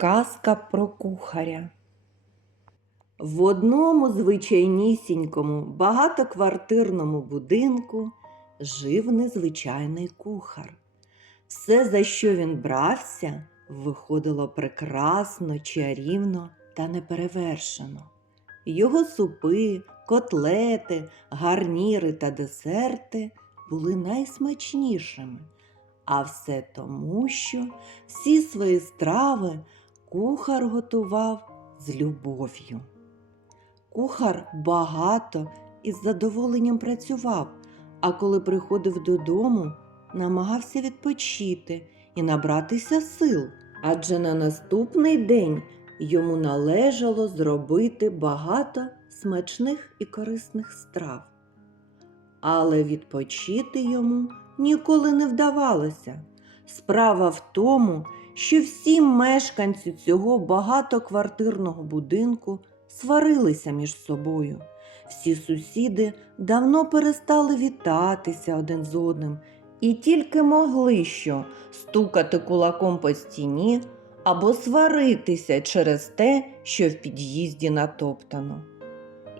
Казка про кухаря. В одному звичайнісінькому багатоквартирному будинку жив незвичайний кухар. Все, за що він брався, виходило прекрасно, чарівно та неперевершено. Його супи, котлети, гарніри та десерти були найсмачнішими, а все тому, що всі свої страви кухар готував з любов'ю. Кухар багато і з задоволенням працював, а коли приходив додому, намагався відпочити і набратися сил, адже на наступний день йому належало зробити багато смачних і корисних страв. Але відпочити йому ніколи не вдавалося. Справа в тому, що всі мешканці цього багатоквартирного будинку сварилися між собою. Всі сусіди давно перестали вітатися один з одним і тільки могли що стукати кулаком по стіні або сваритися через те, що в під'їзді натоптано.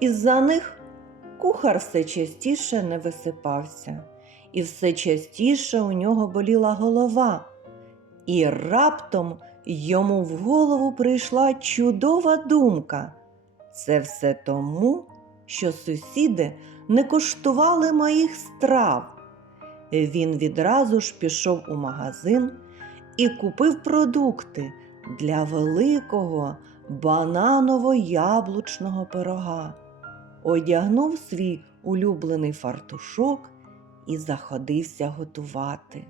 Із-за них кухар все частіше не висипався, і все частіше у нього боліла голова. І раптом йому в голову прийшла чудова думка. Це все тому, що сусіди не коштували моїх страв. Він відразу ж пішов у магазин і купив продукти для великого бананово-яблучного пирога, одягнув свій улюблений фартушок і заходився готувати.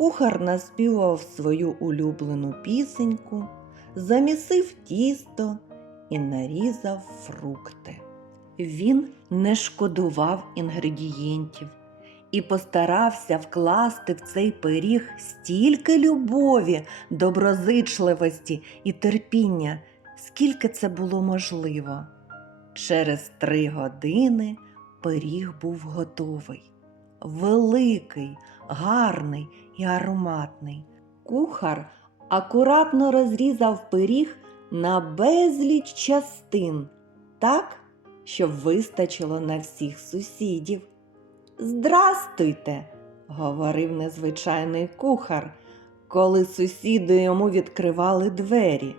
Кухар наспівав свою улюблену пісеньку, замісив тісто і нарізав фрукти. Він не шкодував інгредієнтів і постарався вкласти в цей пиріг стільки любові, доброзичливості і терпіння, скільки це було можливо. Через три години пиріг був готовий. Великий, гарний і ароматний. Кухар акуратно розрізав пиріг на безліч частин, так, щоб вистачило на всіх сусідів. Здрастуйте, говорив незвичайний кухар, коли сусіди йому відкривали двері.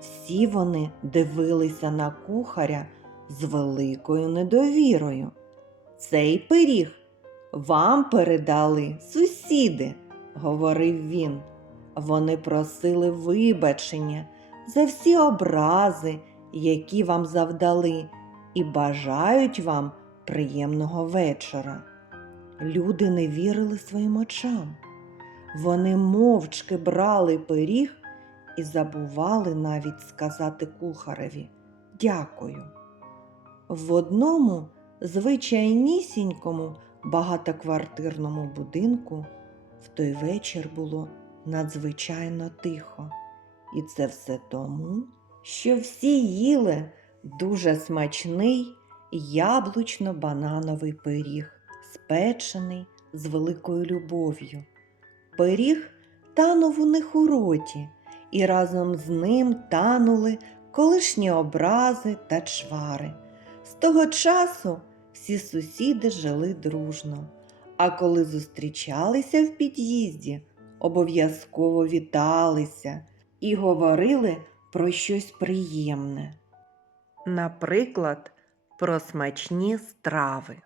Всі вони дивилися на кухаря з великою недовірою. Цей пиріг вам передали сусіди, говорив він. Вони просили вибачення за всі образи, які вам завдали, і бажають вам приємного вечора. Люди не вірили своїм очам. Вони мовчки брали пиріг і забували навіть сказати кухареві дякую. В одному звичайнісінькому багатоквартирному будинку в той вечір було надзвичайно тихо. І це все тому, що всі їли дуже смачний яблучно-банановий пиріг, спечений з великою любов'ю. Пиріг танув у них у роті, і разом з ним танули колишні образи та чвари. З того часу всі сусіди жили дружно, а коли зустрічалися в під'їзді, обов'язково віталися і говорили про щось приємне. Наприклад, про смачні страви.